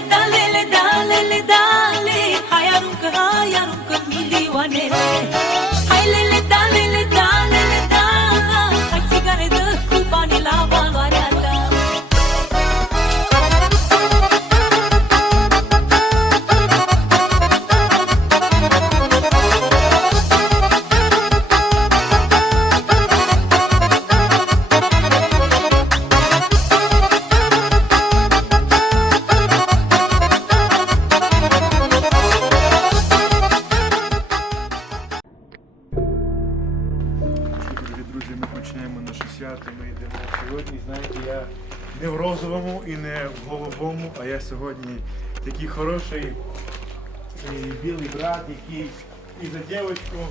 dale, dale, dale, dale, hay un que hay un que mi diwane. Свято. Ми йдемо сьогодні. Знаєте, я не в розовому і не в голубому, а я сьогодні такий хороший і білий брат, який і за дівчинку,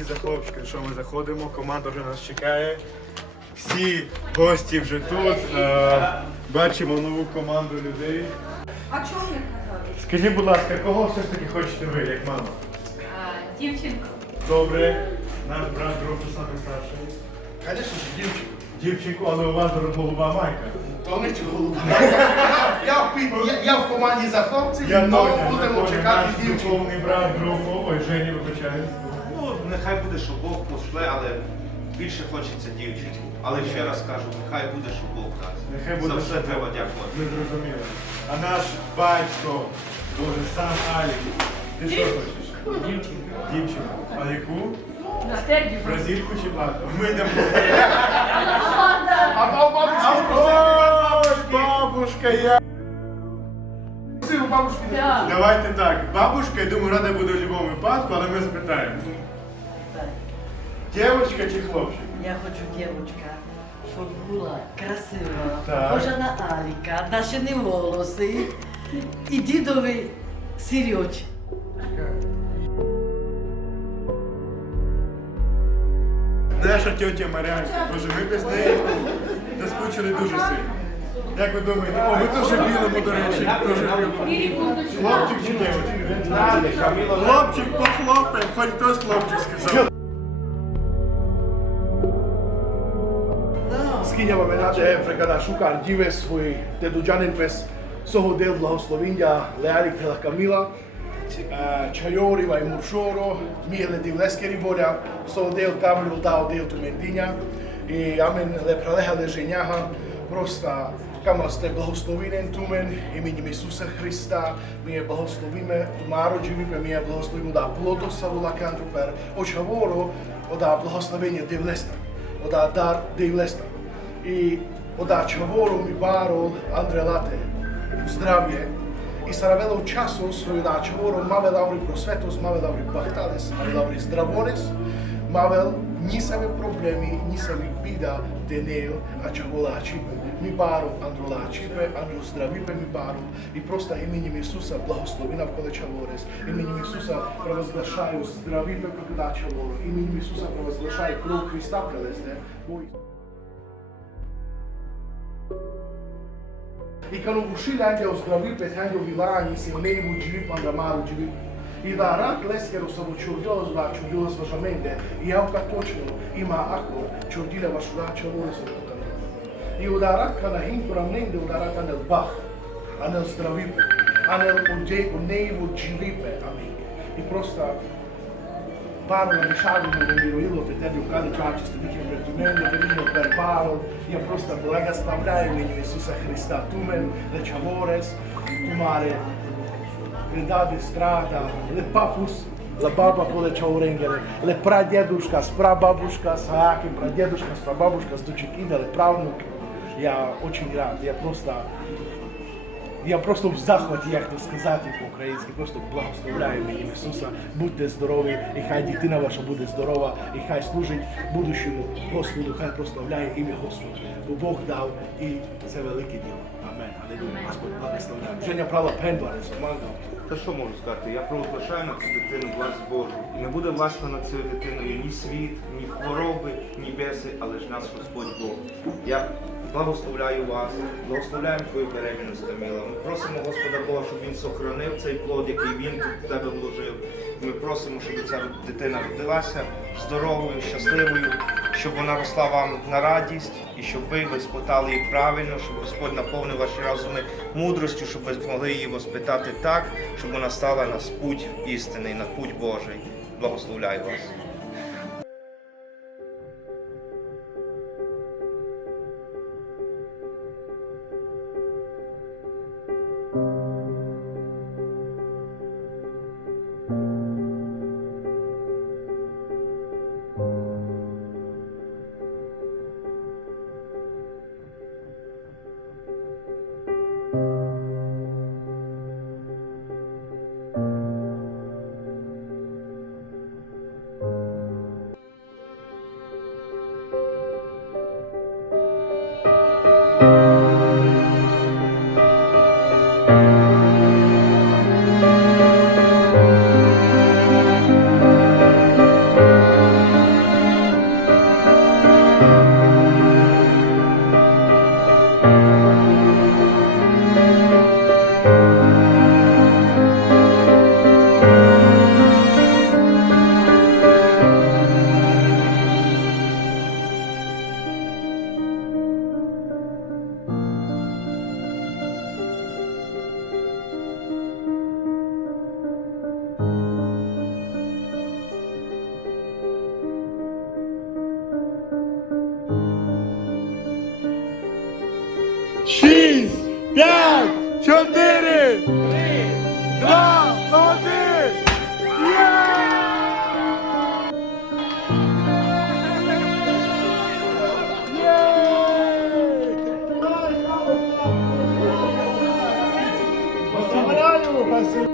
і за хлопчика. Що ми заходимо, команда вже нас чекає. Всі гості вже тут. Е, Бачимо нову команду людей. А чому не казали? Скажіть, будь ласка, кого все ж таки хочете ви, як мама? Дівчинку. Добре, наш брат старший. Конечно ж, дівчинку. Дівчинку, але у вас голуба майка. То не ті голуба. Я, в я, я в команді за хлопців, Я але будемо чекати наш дівчинку. духовний брат, друг, ой, Жені, вибачаю. Ну, нехай буде, що Бог пошле, але більше хочеться дівчинку. Але ще раз кажу, нехай буде, що Бог дасть. Нехай буде, За все що треба Бог. дякувати. Ми зрозуміли. А наш батько, Боже, сам Алік. Ти що хочеш? Дівчинку. Дівчинку. А яку? Бразильку чи бату? Ми йдемо. А бабушка бабушка, я. бабушки. Давайте так. Бабушка, я думаю, рада буде в будь-якому випадку, але ми запитаємо. Дівчинка чи хлопчик? Я хочу дівчинка, щоб була красива, Так. схожа на Аліка, наші волоси і дідові сірьоч. Наша тьотя Марянка, боже, ми без неї заскучили дуже сильно. Як ви думаєте? О, ми теж білимо, до речі, теж білимо. Хлопчик чи дівчинка? Хлопчик похлопає, хоч хтось хлопчик сказав. Скинява мене прекада шукар діве свій дедуджанин пес сого дел благословіння Леалік Тела Каміла. Чайори вай муршоро, мігле дивлескері воля, сого дел камлю дал дел тумендиня. І амен ле пралеха ле женяга, просто Кама сте благословенен тумен іменем Ісуса Христа. Ми є благословиме тумаро дживиме, ми є благословимо да плодо савула кантупер. Очаворо, ода благословення дивлеста. Ода дар дивлеста. І ода чаворо ми баро Андрелате. Здрав'я. І саравело часу свою да чаворо маве лаври просветос, маве лаври бахталес, маве лаври здравонес, Мавел ні саме проблеми, ні саме біда денел, а чого чіпе. Ми бару Андрола чіпе, Андро здравіпе ми бару. І просто іменем Ісуса благослови навколо чаворес. Іменем Ісуса провозглашаю здравіпе прокида чавору. Іменем Ісуса провозглашаю кров Христа прелесне. e că nu ușile ani au zdravit pe tine o vila ani se mei mugiri pandamaru gili. I da rak leskero sa vo čurdios va čurdios va žamende i au ka točno ima ako čurdile va šura čurdios va tukane. I u da rak ka na hinku ramnende u da rak anel bah, anel zdravipe, anel u dje u nejvu džilipe, amin. I prosta paro la dešavanja da mi ilo pri tebi u gradu Čačistu, bih je pretumenio, da mi je per paro, ja prosta blaga slavljajenje Isusa Hrista, tumen, reč amores, tumare, predade strada, le papus, la baba con le rengere, le pradjeduška, s prababuška, sa jakim pradieduska, s prababuška, s dučekine, le pravnuk, ja očin grad, ja prosta я просто в захваті, як це сказати по-українськи, просто благословляю імені Ісуса. Будьте здорові, і хай дитина ваша буде здорова, і хай служить будущому Господу, хай прославляє ім'я Господа. Бо Бог дав і це велике діло. Амен. Алілуя. Господь благословляє. Женя права пендла, не зоманка. Та що можу сказати? Я провозглашаю на цю дитину власть Божу. І не буде власна над цією дитиною ні світ, ні хвороби, ні беси, але ж нас Господь Бог. Я благословляю вас, благословляємо твою беременність, Каміла. Ми просимо Господа Бога, щоб він сохранив цей плод, який він в тебе вложив. Ми просимо, щоб ця дитина родилася здоровою, щасливою, щоб вона росла вам на радість і щоб ви воспитали її правильно, щоб Господь наповнив ваші розуми мудростю, щоб ви змогли її воспитати так, щоб вона стала на путь істини, на путь Божий. Благословляю вас. Поздравляю вас!